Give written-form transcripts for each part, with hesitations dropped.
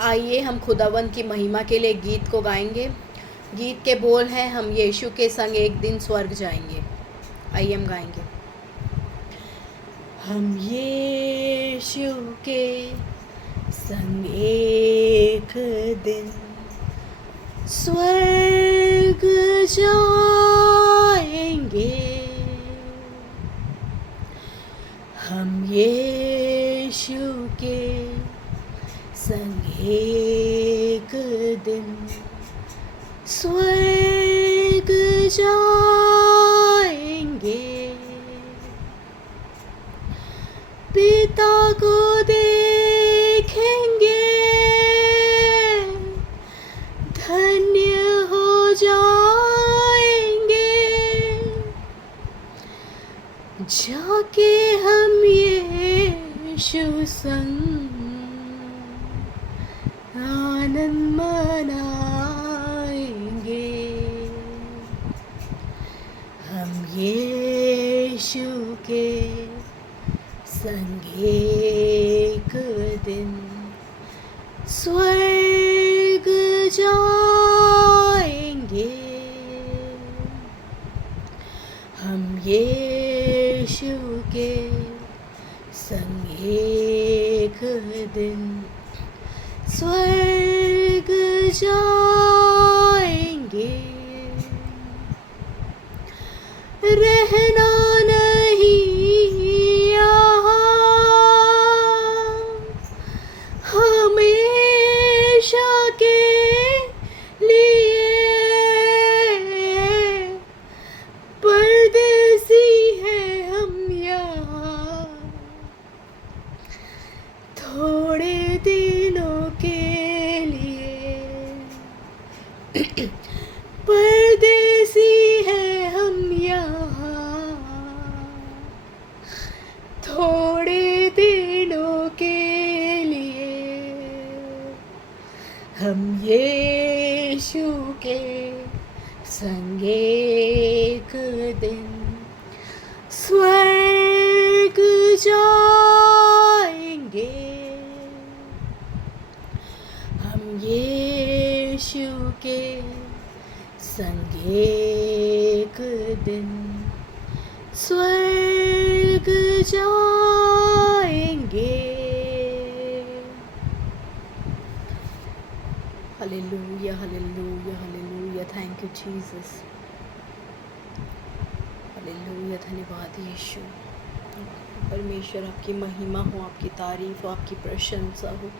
आइए हम खुदावंद की महिमा के लिए गीत को गाएंगे। गीत के बोल हैं, हम यीशु के संग एक दिन स्वर्ग जाएंगे। आइए हम गाएंगे। हम यीशु के संग एक दिन स्वर्ग जाएंगे। हम यीशु के संग एक दिन स्वर्ग जाएंगे। पिता को देखेंगे, धन्य हो जाएंगे। जाके हम यीशु संग आनंद मनाएंगे। हम यीशु के संग एक दिन स्वर्ग जाएंगे। हम यीशु के संग एक दिन स्वर्ग जाएंगे। रहना नहीं यहाँ हमेशा के लिए, परदेसी है हम यहाँ थोड़े दिनों के लिए। परदेसी है हम यहाँ थोड़े दिनों के लिए। हम यीशु के संग एक दिन स्वर्ग जाएंगे। हम यीशु के संग एक दिन स्वर्ग जाएंगे। Hallelujah, hallelujah, hallelujah. Thank you Jesus. Hallelujah, धन्यवाद यीशु। परमेश्वर, आपकी महिमा हो, आपकी तारीफ हो, आपकी प्रशंसा हो।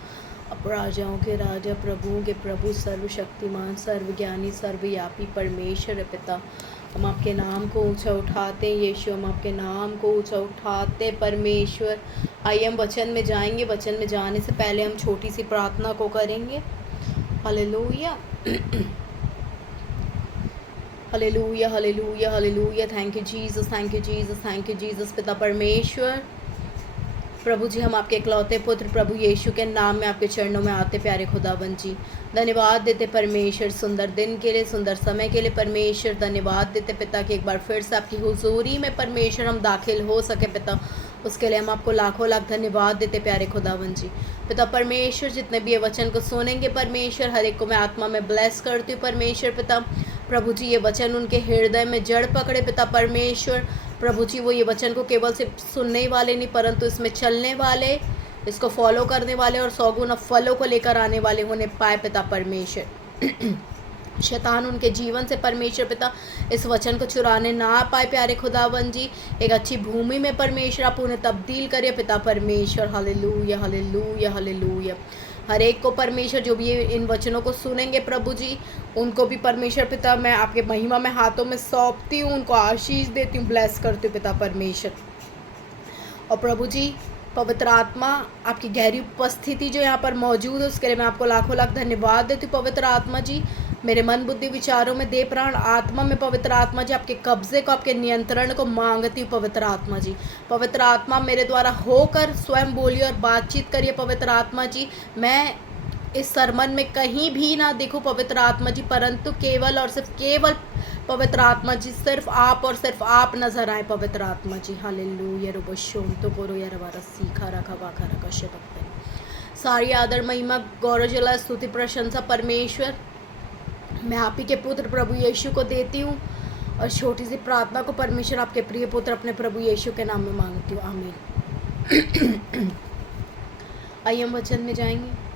अब राजाओं के राजा, प्रभुओं के प्रभु, सर्वशक्तिमान, सर्वज्ञानी, सर्वव्यापी परमेश्वर पिता, हम आपके नाम को ऊंचा उठाते हैं यीशु। हम आपके नाम को ऊंचा उठाते परमेश्वर। आइए हम वचन में जाएंगे। वचन में जाने से पहले हम छोटी सी प्रार्थना को करेंगे। Hallelujah, hallelujah, hallelujah, hallelujah. Thank you Jesus, thank you Jesus, thank you Jesus. पिता परमेश्वर, प्रभु जी, हम आपके इकलौते पुत्र प्रभु यीशु के नाम में आपके चरणों में आते प्यारे खुदावंद जी। धन्यवाद देते परमेश्वर सुंदर दिन के लिए, सुंदर समय के लिए परमेश्वर। धन्यवाद देते पिता कि एक बार फिर से आपकी हुजूरी में परमेश्वर हम दाखिल हो सके पिता, उसके लिए हम आपको लाखों लाख धन्यवाद देते प्यारे खुदावंद जी। पिता परमेश्वर, जितने भी ये वचन को सुनेंगे परमेश्वर, हर एक को मैं आत्मा में ब्लेस करती हूँ परमेश्वर। पिता प्रभु जी, ये वचन उनके हृदय में जड़ पकड़े पिता परमेश्वर। प्रभु जी, वो ये वचन को केवल सिर्फ सुनने वाले नहीं, परंतु इसमें चलने वाले, इसको फॉलो करने वाले और 100 गुना फलों को लेकर आने वाले होने पाए पिता परमेश्वर। शैतान उनके जीवन से परमेश्वर पिता इस वचन को चुराने ना पाए प्यारे खुदावंद जी। एक अच्छी भूमि में परमेश्वर आप उन्हें तब्दील करिए पिता परमेश्वर। Hallelujah, hallelujah, hallelujah. हर एक को परमेश्वर जो भी इन वचनों को सुनेंगे प्रभु जी, उनको भी परमेश्वर पिता मैं आपके महिमा में हाथों में सौंपती हूँ, उनको आशीष देती हूँ, ब्लेस करती हूँ पिता परमेश्वर। और प्रभु जी, पवित्र आत्मा आपकी गहरी उपस्थिति जो यहाँ पर मौजूद है, उसके लिए मैं आपको लाखों लाख धन्यवाद देती हूँ पवित्र आत्मा जी। मेरे मन बुद्धि विचारों में, दे प्राण आत्मा में पवित्र आत्मा जी आपके कब्जे को, आपके नियंत्रण को मांगती हूँ पवित्र आत्मा जी। पवित्र आत्मा मेरे द्वारा होकर स्वयं बोलिए और बातचीत करिए पवित्र आत्मा जी। मैं इस सरमन में कहीं भी ना देखूं पवित्र आत्मा जी, परंतु केवल और सिर्फ केवल पवित्र आत्मा जी, सिर्फ आप और सिर्फ आप नजर आए पवित्र आत्मा जी। हालेलुया। रुबशों तो करो यार वारा सीखा रखा वाखा रखा शतक सारी आदर महिमा गौरव जला स्तुति प्रशंसा परमेश्वर मैं आप ही के पुत्र प्रभु यीशु को देती हूँ, और छोटी सी प्रार्थना को परमेश्वर आपके प्रिय पुत्र अपने प्रभु यीशु के नाम में मांगती हूँ, आमीन। आइए हम वचन में जाएंगे।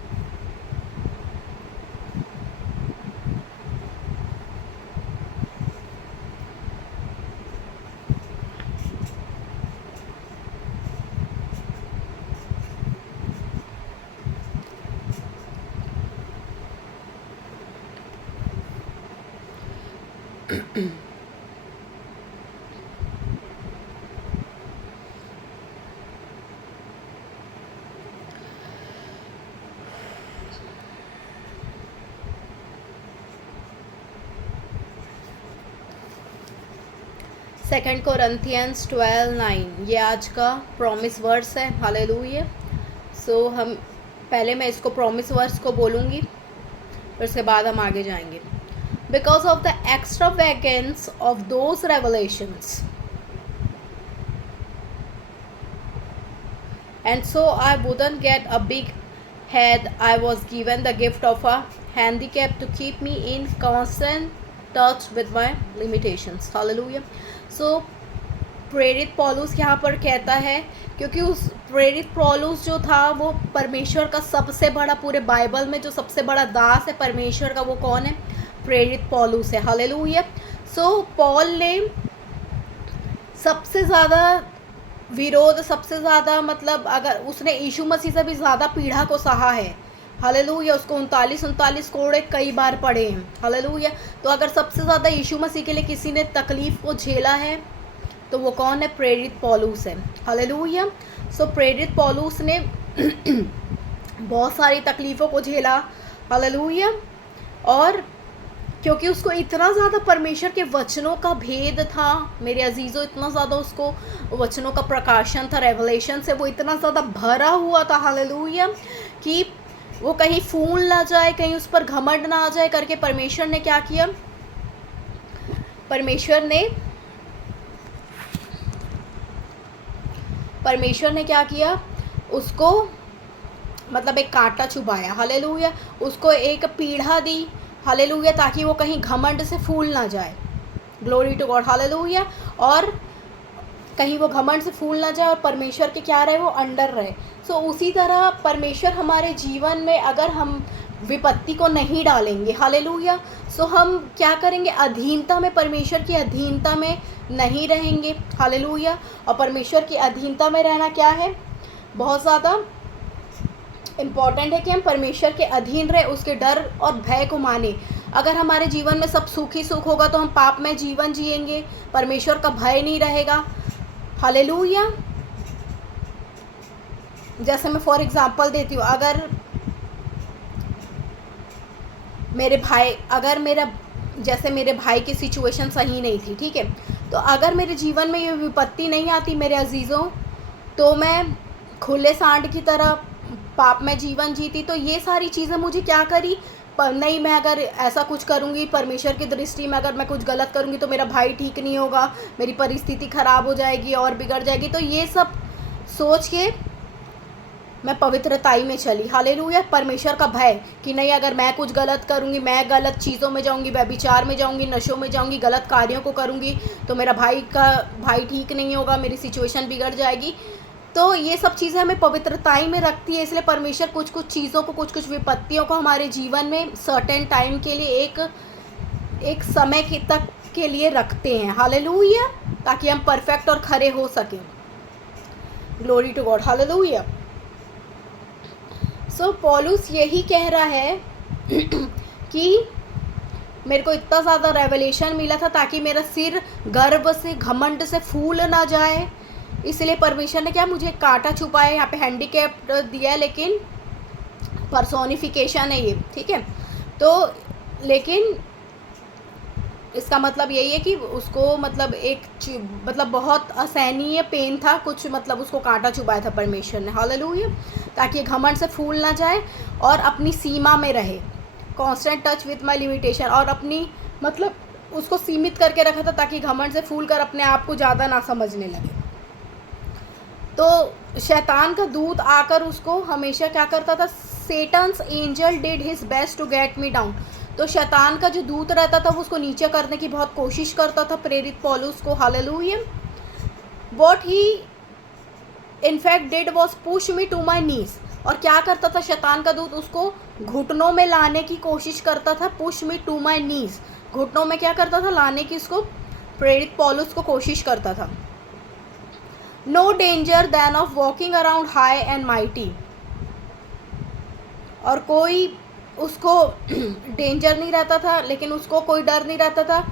सेकेंड कोरिन्थियंस 12:9 ये आज का प्रॉमिस वर्स है। हालेलुया। सो हम पहले मैं इसको प्रॉमिस वर्स को बोलूँगी, फिर उसके बाद हम आगे जाएंगे। Because of the extravagance of those revelations and so I wouldn't get a big head. I was given the gift of a handicap to keep me in constant touch with my limitations. Hallelujah. So प्रेरित पौलुस यहाँ पर कहता है, क्योंकि उस प्रेरित पौलुस जो था वो परमेश्वर का सबसे बड़ा, पूरे बाइबल में जो सबसे बड़ा दास है परमेश्वर का, वो कौन है? प्रेरित पौलुस है। हालेलुया। सो पॉल ने सबसे ज़्यादा विरोध, सबसे ज़्यादा मतलब अगर उसने यीशु मसीह से भी ज़्यादा पीड़ा को सहा है। हालेलुया। उसको 39 कोड़े कई बार पड़े हैं। हालेलुया। तो अगर सबसे ज़्यादा यीशु मसीह के लिए किसी ने तकलीफ़ को झेला है तो वो कौन है? प्रेरित पौलुस है। हालेलुया। सो प्रेरित पौलुस ने बहुत सारी तकलीफ़ों को झेला। हालेलुया। और क्योंकि उसको इतना ज़्यादा परमेश्वर के वचनों का भेद था, मेरे अजीज़ों, इतना ज़्यादा उसको वचनों का प्रकाशन था, रेवलेशन से वो इतना ज़्यादा भरा हुआ था। हालेलुया। कि वो कहीं फूल ना जाए, कहीं उस पर घमंड ना आ जाए करके परमेश्वर ने क्या किया? परमेश्वर ने क्या किया? उसको मतलब एक कांटा चुभाया। हालेलुया। उसको एक पीड़ा दी। हालेलुया। ताकि वो कहीं घमंड से फूल ना जाए। Glory to God. हालेलुया। और कहीं वो घमंड से फूल ना जाए और परमेश्वर के क्या रहे? वो अंडर रहे। सो उसी तरह परमेश्वर हमारे जीवन में, अगर हम विपत्ति को नहीं डालेंगे, हालेलुया, सो हम क्या करेंगे? अधीनता में, परमेश्वर की अधीनता में नहीं रहेंगे। हालेलुया। और परमेश्वर की अधीनता में रहना क्या है? बहुत ज़्यादा इम्पॉर्टेंट है कि हम परमेश्वर के अधीन रहे, उसके डर और भय को माने। अगर हमारे जीवन में सब सुख ही सुख होगा तो हम पाप में जीवन जिएंगे, परमेश्वर का भय नहीं रहेगा। हालेलुया। जैसे मैं फॉर एग्जांपल देती हूँ, अगर मेरे भाई की सिचुएशन सही नहीं थी, ठीक है, तो अगर मेरे जीवन में ये विपत्ति नहीं आती मेरे अजीज़ों, तो मैं खुले सांड की तरह पाप में जीवन जीती। तो ये सारी चीज़ें मुझे क्या करी? नहीं, मैं अगर ऐसा कुछ करूँगी, परमेश्वर की दृष्टि में अगर मैं कुछ गलत करूँगी तो मेरा भाई ठीक नहीं होगा, मेरी परिस्थिति ख़राब हो जाएगी और बिगड़ जाएगी। तो ये सब सोच के मैं पवित्रताई में चली। हालेलुया। परमेश्वर का भय कि नहीं, अगर मैं कुछ गलत करूँगी, मैं गलत चीज़ों में जाऊँगी, व्यभिचार में जाऊँगी, नशों में जाऊँगी, गलत कार्यों को करूँगी, तो मेरा भाई ठीक नहीं होगा, मेरी सिचुएशन बिगड़ जाएगी। तो ये सब चीज़ें हमें पवित्रताई में रखती है। इसलिए परमेश्वर कुछ चीज़ों को, कुछ विपत्तियों को हमारे जीवन में सर्टेन टाइम के लिए, एक समय तक के लिए रखते हैं। हालेलुया। ताकि हम परफेक्ट और खरे हो सकें। Glory to God. हालेलुया। सो पौलुस यही कह रहा है कि मेरे को इतना ज़्यादा रेवलेशन मिला था ताकि मेरा सिर गर्व से, घमंड से फूल ना जाए। इसलिए परमेश्वर ने क्या, मुझे कांटा छुपाया। यहाँ पे हैंडीकैप दिया है, लेकिन पर्सोनिफिकेशन है ये, ठीक है। तो लेकिन इसका मतलब यही है कि उसको मतलब बहुत असहनीय पेन था कुछ, मतलब उसको कांटा चुभाया था परमेश्वर ने। हालेलुया। ताकि घमंड से फूल ना जाए और अपनी सीमा में रहे। Constant touch with my limitation. और अपनी मतलब उसको सीमित करके रखा था ताकि घमंड से फूल कर अपने आप को ज़्यादा ना समझने लगे। तो शैतान का दूत आकर उसको हमेशा क्या करता था, Satan's angel did his best to get me down. तो शैतान का जो दूत रहता था वो उसको नीचे करने की बहुत कोशिश करता था प्रेरित पौलुस को। हालेलुया। What he in fact did was push me to my knees. और क्या करता था शैतान का दूत, उसको घुटनों में लाने की कोशिश करता था। पुश मी टू माय नीज, घुटनों में क्या करता था, लाने की उसको प्रेरित पौलुस को कोशिश करता था। No danger then of walking around high and mighty. और कोई उसको डेंजर नहीं रहता था, लेकिन उसको कोई डर नहीं रहता था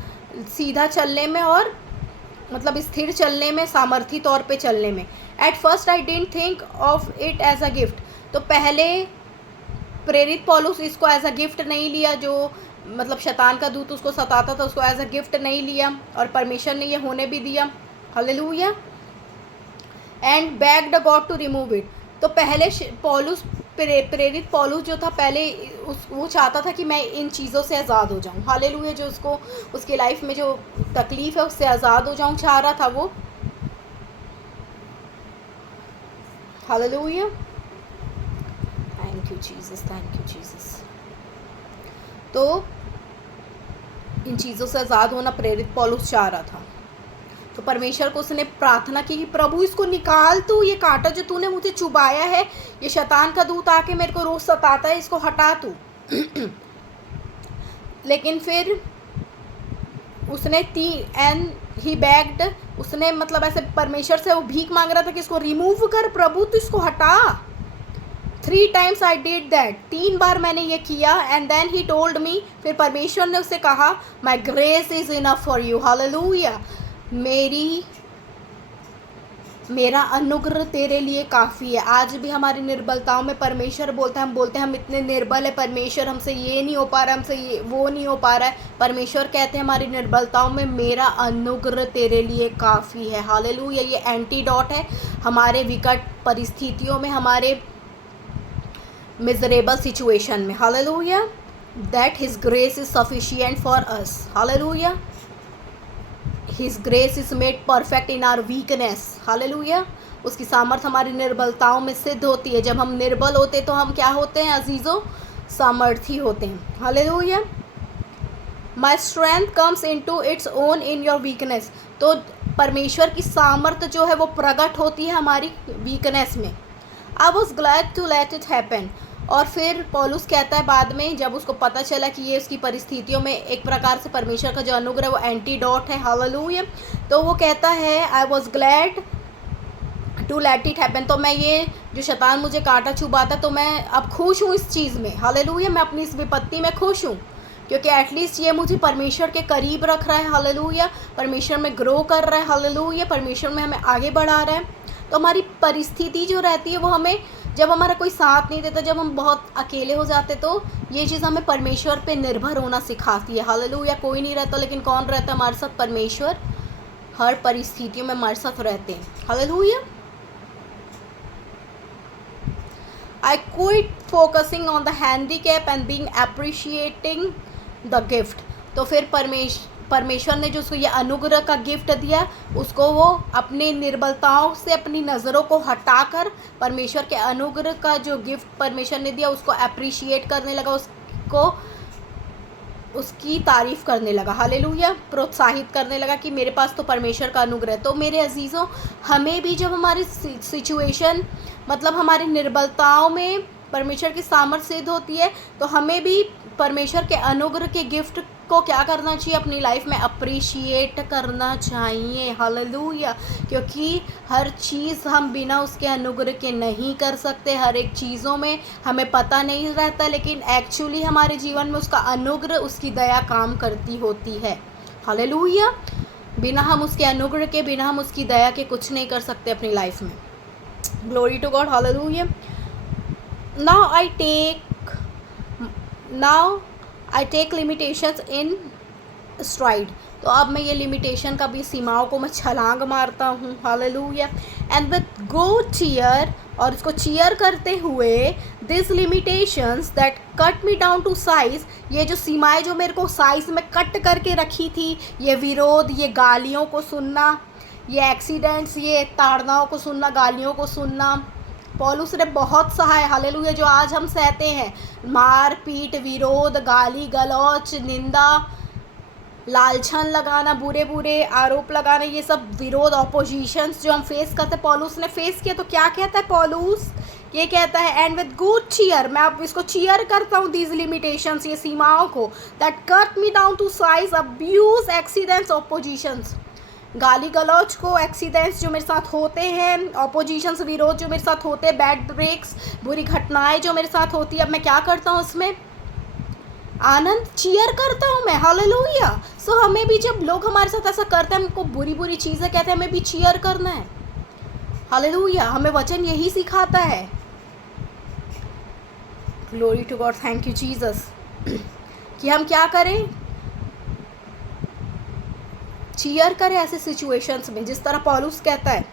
सीधा चलने में और मतलब स्थिर चलने में, सामर्थी तौर पे चलने में। At first I didn't think of it as a gift. तो पहले प्रेरित पौलुस इसको एज अ गिफ्ट नहीं लिया, जो मतलब शैतान का दूत उसको सताता था, उसको एज अ गिफ्ट नहीं लिया और परमेश्वर ने ये होने भी दिया। Hallelujah. And begged God to remove it. तो पहले पौलुस प्रेरित पौलुस जो था, पहले वो चाहता था कि मैं इन चीज़ों से आज़ाद हो जाऊं। हालेलुया। जो उसको उसकी लाइफ में जो तकलीफ़ है उससे आज़ाद हो जाऊं चाह रहा था वो। Hallelujah. Thank you Jesus, thank you Jesus. तो इन चीज़ों से आज़ाद होना प्रेरित पौलुस चाह रहा था। तो परमेश्वर को उसने प्रार्थना की कि प्रभु इसको निकाल, तू ये कांटा जो तूने मुझे चुभाया है, ये शैतान का दूत आके मेरे को रोज सताता है, इसको हटा तू। लेकिन फिर उसने एंड ही बेग्ड, उसने मतलब ऐसे परमेश्वर से वो भीख मांग रहा था कि इसको रिमूव कर प्रभु, तू इसको हटा। 3 times I did that, 3 बार मैंने ये किया। And then he told me, फिर परमेश्वर ने उससे कहा, my grace is enough for you. Hallelujah. मेरा अनुग्रह तेरे लिए काफ़ी है। आज भी हमारी निर्बलताओं में परमेश्वर बोलता है, हम बोलते हैं हम इतने निर्बल है परमेश्वर, हमसे ये नहीं हो पा रहा, हमसे ये वो नहीं हो पा रहा है। परमेश्वर कहते हैं हमारी निर्बलताओं में मेरा अनुग्रह तेरे लिए काफ़ी है। हालेलुया। ये एंटीडोट है हमारे विकट परिस्थितियों में, हमारे मिजरेबल सिचुएशन में। Hallelujah. That his grace is sufficient for us. Hallelujah. His grace is made perfect in our weakness. Hallelujah. उसकी सामर्थ हमारी निर्बलताओं में सिद्ध होती है। जब हम निर्बल होते तो हम क्या होते हैं अजीज़ों, सामर्थी होते हैं। Hallelujah. My strength comes into its own in your weakness। तो परमेश्वर की सामर्थ जो है वो प्रकट होती है हमारी वीकनेस में। I was glad to let it happen। और फिर पौलुस कहता है बाद में, जब उसको पता चला कि ये उसकी परिस्थितियों में एक प्रकार से परमेश्वर का जो अनुग्रह वो एंटीडोट है। हालेलुया। तो वो कहता है I was glad to let it happen. तो मैं ये जो शैतान मुझे कांटा चुभाता, तो मैं अब खुश हूँ इस चीज़ में। हालेलुया। मैं अपनी इस विपत्ति में खुश हूँ, क्योंकि एटलीस्ट ये मुझे परमेश्वर के करीब रख रहा है। हालेलुया। परमेश्वर में ग्रो कर रहा है। हालेलुया। परमेश्वर में हमें आगे बढ़ा रहा है। तो हमारी परिस्थिति जो रहती है वो हमें, जब हमारा कोई साथ नहीं देता, जब हम बहुत अकेले हो जाते, तो ये चीज़ हमें परमेश्वर पे निर्भर होना सिखाती है। हालेलुया। कोई नहीं रहता, लेकिन कौन रहता है हमारे साथ? परमेश्वर हर परिस्थितियों में हमारे साथ रहते हैं। Hallelujah. I quit focusing on the handicap and being appreciating the gift। तो फिर परमेश्वर ने जो उसको ये अनुग्रह का गिफ्ट दिया, उसको वो अपनी निर्बलताओं से अपनी नज़रों को हटाकर परमेश्वर के अनुग्रह का जो गिफ्ट परमेश्वर ने दिया उसको अप्रिशिएट करने लगा, उसको उसकी तारीफ़ करने लगा। हालेलुया। प्रोत्साहित करने लगा कि मेरे पास तो परमेश्वर का अनुग्रह है। तो मेरे अजीज़ों, हमें भी जब हमारी सिचुएशन मतलब हमारी निर्बलताओं में परमेश्वर की सामर्थ्य सिद्ध होती है, तो हमें भी परमेश्वर के अनुग्रह के गिफ्ट को क्या करना चाहिए? अपनी लाइफ में अप्रिशिएट करना चाहिए। हालेलुया। क्योंकि हर चीज़ हम बिना उसके अनुग्रह के नहीं कर सकते। हर एक चीज़ों में हमें पता नहीं रहता, लेकिन एक्चुअली हमारे जीवन में उसका अनुग्रह, उसकी दया काम करती होती है। हालेलुया। बिना हम उसके अनुग्रह के, बिना हम उसकी दया के कुछ नहीं कर सकते अपनी लाइफ में। Glory to God. Hallelujah. now I take limitations in stride। तो अब मैं ये लिमिटेशन का भी, सीमाओं को मैं छलांग मारता हूँ। Hallelujah. And with go cheer, और इसको चीयर करते हुए, this limitations that cut me down to size, ये जो सीमाएं जो मेरे को साइज में कट करके रखी थी, ये विरोध, ये गालियों को सुनना, ये एक्सीडेंट्स, ये ताड़नाओं को सुनना, गालियों को सुनना पौलुस ने बहुत सहा है। हालेलुया। जो आज हम सहते हैं, मार पीट, विरोध, गाली गलौच, निंदा, लालछन लगाना, बुरे बुरे आरोप लगाना, ये सब विरोध, ऑपोजिशंस जो हम फेस करते हैं, पौलुस ने फेस किया। तो क्या कहता है पौलुस? ये कहता है एंड विद गुड चीयर, मैं अब इसको चीयर करता हूँ, दीज लिमिटेशंस, ये सीमाओं को, that cut me down to size, abuse, accidents, oppositions, गाली गलौच को, एक्सीडेंट्स जो मेरे साथ होते हैं, ऑपोजिशंस, विरोध जो मेरे साथ होते हैं, बैड ब्रेक्स, बुरी घटनाएं जो मेरे साथ होती है, अब मैं क्या करता हूँ उसमें? आनंद, चीयर करता हूँ मैं। हालेलुया। सो हमें भी जब लोग हमारे साथ ऐसा करते हैं, हमको बुरी बुरी चीज़ें कहते हैं, हमें भी चीयर करना है। हालेलुया। हमें वचन यही सिखाता है। Glory to God, thank you Jesus. कि हम क्या करें? चीयर करें ऐसे सिचुएशंस में, जिस तरह पौलुस कहता है।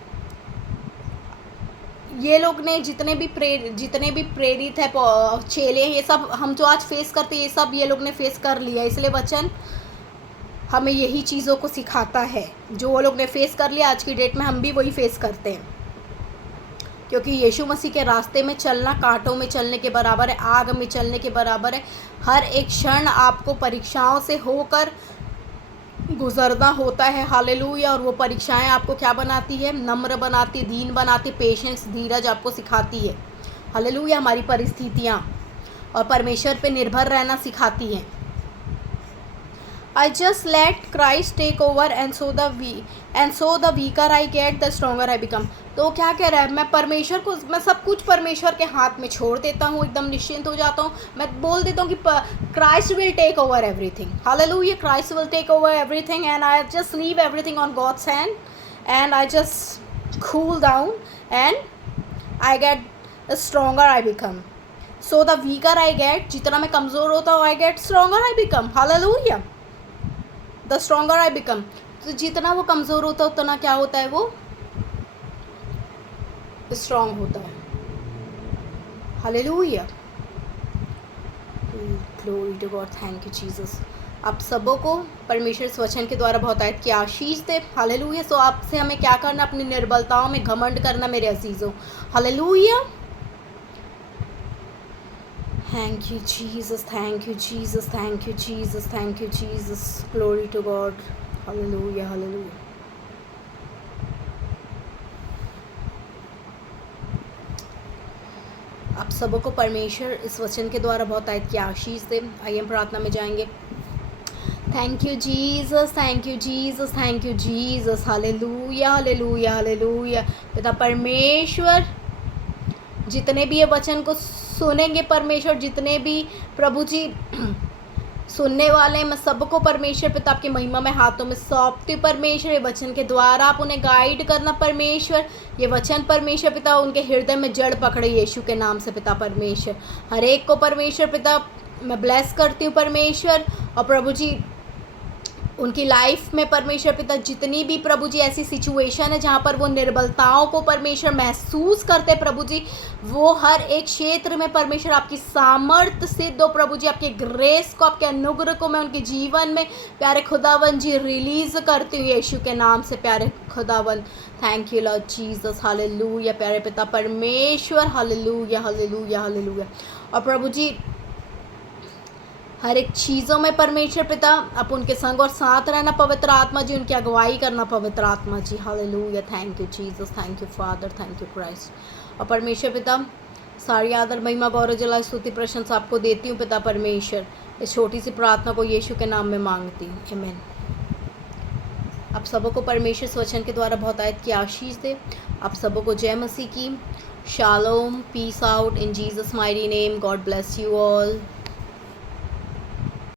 ये लोग ने जितने भी प्रेरित है, चेले, ये सब हम जो आज फेस करते हैं, ये सब ये लोग ने फेस कर लिया। इसलिए वचन हमें यही चीज़ों को सिखाता है जो वो लोग ने फेस कर लिया। आज की डेट में हम भी वही फेस करते हैं, क्योंकि यीशु मसीह के रास्ते में चलना कांटों में चलने के बराबर है, आग में चलने के बराबर है। हर एक क्षण आपको परीक्षाओं से होकर गुजरना होता है। हालेलुया। और वो परीक्षाएं आपको क्या बनाती है? नम्र बनाती, दीन बनाती, पेशेंस, धीरज आपको सिखाती है। हालेलुया। हमारी परिस्थितियाँ और परमेश्वर पे निर्भर रहना सिखाती हैं। I just let Christ take over and so the weaker I get, the stronger I become. तो क्या कह रहा है? मैं सब कुछ परमेश्वर के हाथ में छोड़ देता हूँ, एकदम निश्चिंत हो जाता हूँ। मैं बोल देता हूँ कि Christ will take over everything. Hallelujah. Christ will take over everything and I just leave everything on God's hand and I just cool down and I get stronger I become. So the weaker I get, जितना मैं कमज़ोर होता हूँ, I get stronger I become. Hallelujah. The stronger I become. तो जितना वो कमज़ोर होता है उतना क्या होता है? वो स्ट्रॉन्ग होता है। Hallelujah. Glory to God, thank you Jesus. आप सबों को परमेश्वर इस वचन के द्वारा बहुत आयत की आशीष दे। हालेलुया। सो आपसे हमें क्या करना? अपनी निर्बलताओं में घमंड करना मेरे अजीज़ों। Hallelujah. Thank you, Jesus. Thank you, Jesus. Thank you, Jesus. Thank you, Jesus. Glory to God. Hallelujah. Hallelujah. आप सबों को परमेश्वर इस वचन के द्वारा बहुत आयत की आशीष दे। आइए हम प्रार्थना में जाएंगे। Thank you Jesus, thank you Jesus, thank you Jesus. Hallelujah, hallelujah, hallelujah. पिता परमेश्वर, जितने भी ये वचन को सुनेंगे परमेश्वर, जितने भी प्रभु जी सुनने वाले हैं, मैं सबको परमेश्वर पिता आपकी महिमा में हाथों में सौंपती हूँ। परमेश्वर ये वचन के द्वारा आप उन्हें गाइड करना। परमेश्वर ये वचन परमेश्वर पिता उनके हृदय में जड़ पकड़े यीशु के नाम से। पिता परमेश्वर हर एक को परमेश्वर पिता मैं ब्लेस करती हूँ परमेश्वर। और प्रभु जी उनकी लाइफ में परमेश्वर पिता जितनी भी प्रभु जी ऐसी सिचुएशन है जहाँ पर वो निर्बलताओं को परमेश्वर महसूस करते प्रभु जी, वो हर एक क्षेत्र में परमेश्वर आपकी सामर्थ्य सिद्ध हो प्रभु जी। आपके ग्रेस को, आपके अनुग्रह को मैं उनके जीवन में प्यारे खुदावन जी रिलीज़ करती हूँ यीशु के नाम से। प्यारे खुदावन, thank you Lord Jesus. Hallelujah प्यारे पिता परमेश्वर। Hallelujah, hallelujah, hallelujah. और प्रभु जी हर एक चीज़ों में परमेश्वर पिता आप उनके संग और साथ रहना पवित्र आत्मा जी, उनकी अगुवाई करना पवित्र आत्मा जी। Hallelujah, thank you Jesus, thank you father, thank you Christ. और परमेश्वर पिता सारी आदर महिमा गौरव जला स्तुति प्रशंसा आपको देती हूँ पिता परमेश्वर। इस छोटी सी प्रार्थना को यीशु के नाम में मांगती हूँ, आमीन। आप सबों को परमेश्वर इस वचन के द्वारा बहुत आयत की आशीष दे। आप सबों को जय मसीह की। Shalom, peace out in Jesus mighty name. God bless you all.